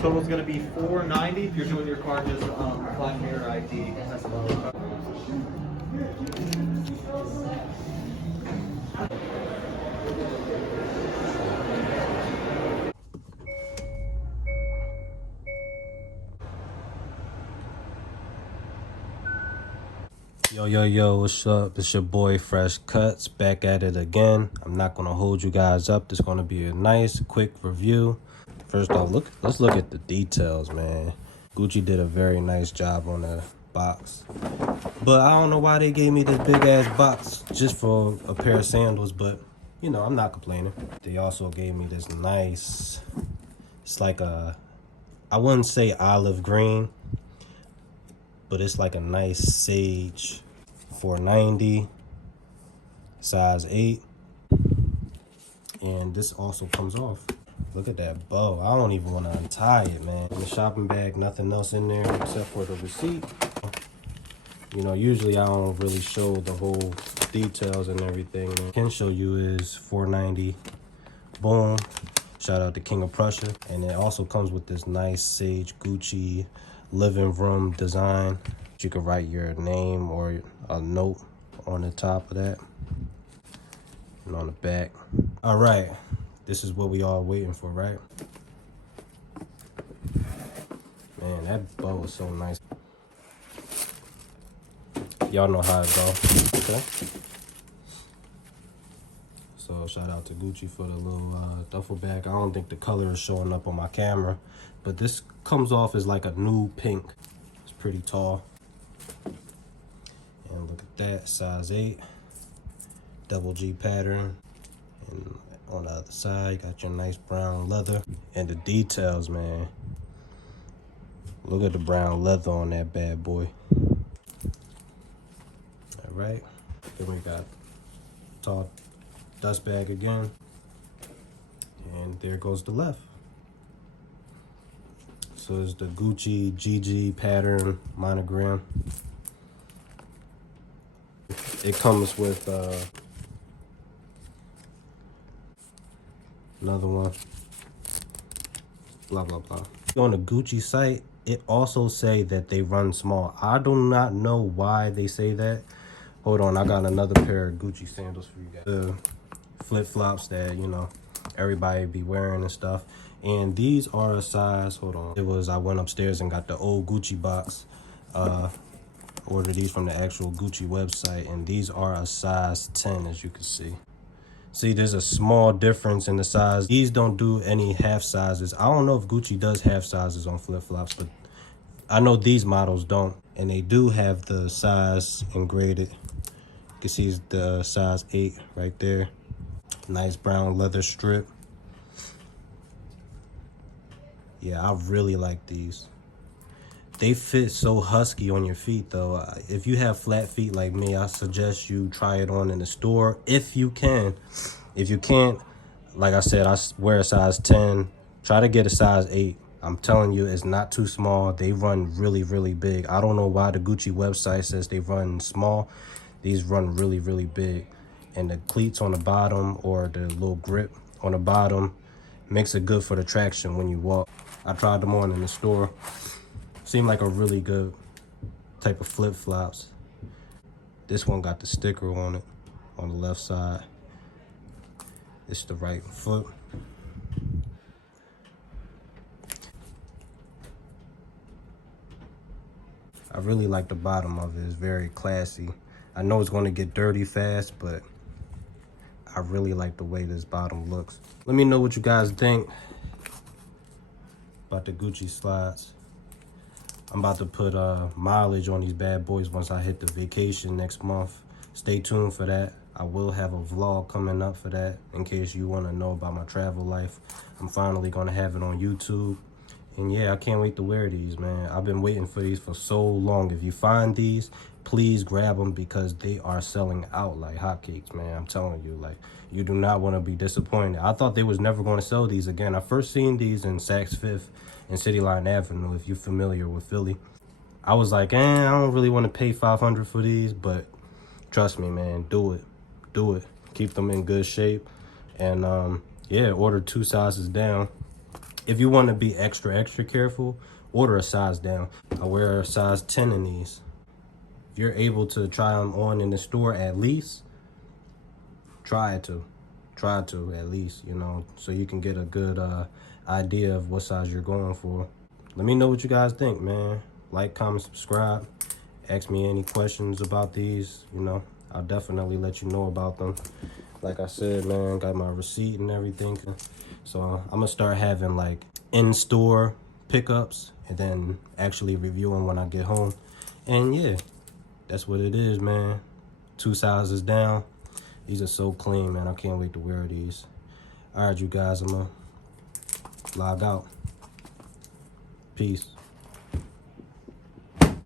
Total's gonna be $490. If you're doing your card, just flag me your ID. That's low. Yo, what's up? It's your boy Freshhcutz back at it again. I'm not gonna hold you guys up. This is gonna be a nice, quick review. First off, let's look at the details, man. Gucci did a very nice job on the box. But I don't know why they gave me this big ass box just for a pair of sandals, but you know, I'm not complaining. They also gave me this nice, it's like a, I wouldn't say olive green, but it's like a nice sage. $490, size 8, and this also comes off. Look at that bow. I don't even want to untie it, man. In the shopping bag, nothing else in there except for the receipt. You know, usually I don't really show the whole details and everything. What I can show you is $490. Boom. Shout out to King of Prussia. And it also comes with this nice sage Gucci living room design. You could write your name or a note on the top of that and on the back. All right, this is what we all waiting for, right? Man, that bow is so nice. Y'all know how it go. Okay. So shout out to Gucci for the little duffel bag. I don't think the color is showing up on my camera, but this comes off as like a nude pink. It's pretty tall. And look at that, size 8, double G pattern. And on the other side, you got your nice brown leather. And the details, man. Look at the brown leather on that bad boy. All right, then we got tall dust bag again. And there goes the left. So it's the Gucci GG pattern monogram. It comes with another one, blah, blah, blah. On the Gucci site, it also say that they run small. I do not know why they say that. Hold on, I got another pair of Gucci sandals for you guys. The flip-flops that, you know, everybody be wearing and stuff. And these are a size, hold on. I went upstairs and got the old Gucci box. Ordered these from the actual Gucci website, and these are a size 10, as you can see. See, there's a small difference in the size. These don't do any half sizes. I don't know if Gucci does half sizes on flip-flops, but I know these models don't. And they do have the size engraved. You can see the size 8 right there. Nice brown leather strip. Yeah, I really like these. They fit so husky on your feet, though. If you have flat feet like me, I suggest you try it on in the store if you can. If you can't, like I said, I wear a size 10. Try to get a size 8. I'm telling you, it's not too small. They run really, really big. I don't know why the Gucci website says they run small. These run really, really big. And the cleats on the bottom, or the little grip on the bottom, makes it good for the traction when you walk. I tried them on in the store. Seemed like a really good type of flip-flops. This one got the sticker on it on the left side. It's the right foot. I really like the bottom of it. It's very classy. I know it's going to get dirty fast, but I really like the way this bottom looks. Let me know what you guys think about the Gucci slides. I'm about to put mileage on these bad boys once I hit the vacation next month. Stay tuned for that. I will have a vlog coming up for that in case you want to know about my travel life. I'm finally going to have it on YouTube. And yeah, I can't wait to wear these, man. I've been waiting for these for so long. If you find these, please grab them because they are selling out like hotcakes, man. I'm telling you, like, you do not want to be disappointed. I thought they was never going to sell these again. I first seen these in Saks Fifth and City Line Avenue, if you're familiar with Philly. I was like, I don't really want to pay $500 for these, but trust me, man, do it. Do it. Keep them in good shape. And yeah, order 2 sizes down. if you want to be extra careful, order a size down. I wear a size 10 in these. If you're able to try them on in the store at least, try to at least, you know, so you can get a good idea of what size you're going for. Let me know what you guys think, man. Like, comment, subscribe. Ask me any questions about these, you know. I'll definitely let you know about them. Like I said, man, got my receipt and everything. So I'm gonna start having like in-store pickups and then actually reviewing when I get home. And yeah, that's what it is, man. 2 sizes down. These are so clean, man. I can't wait to wear these. All right, you guys, I'm gonna log out. Peace.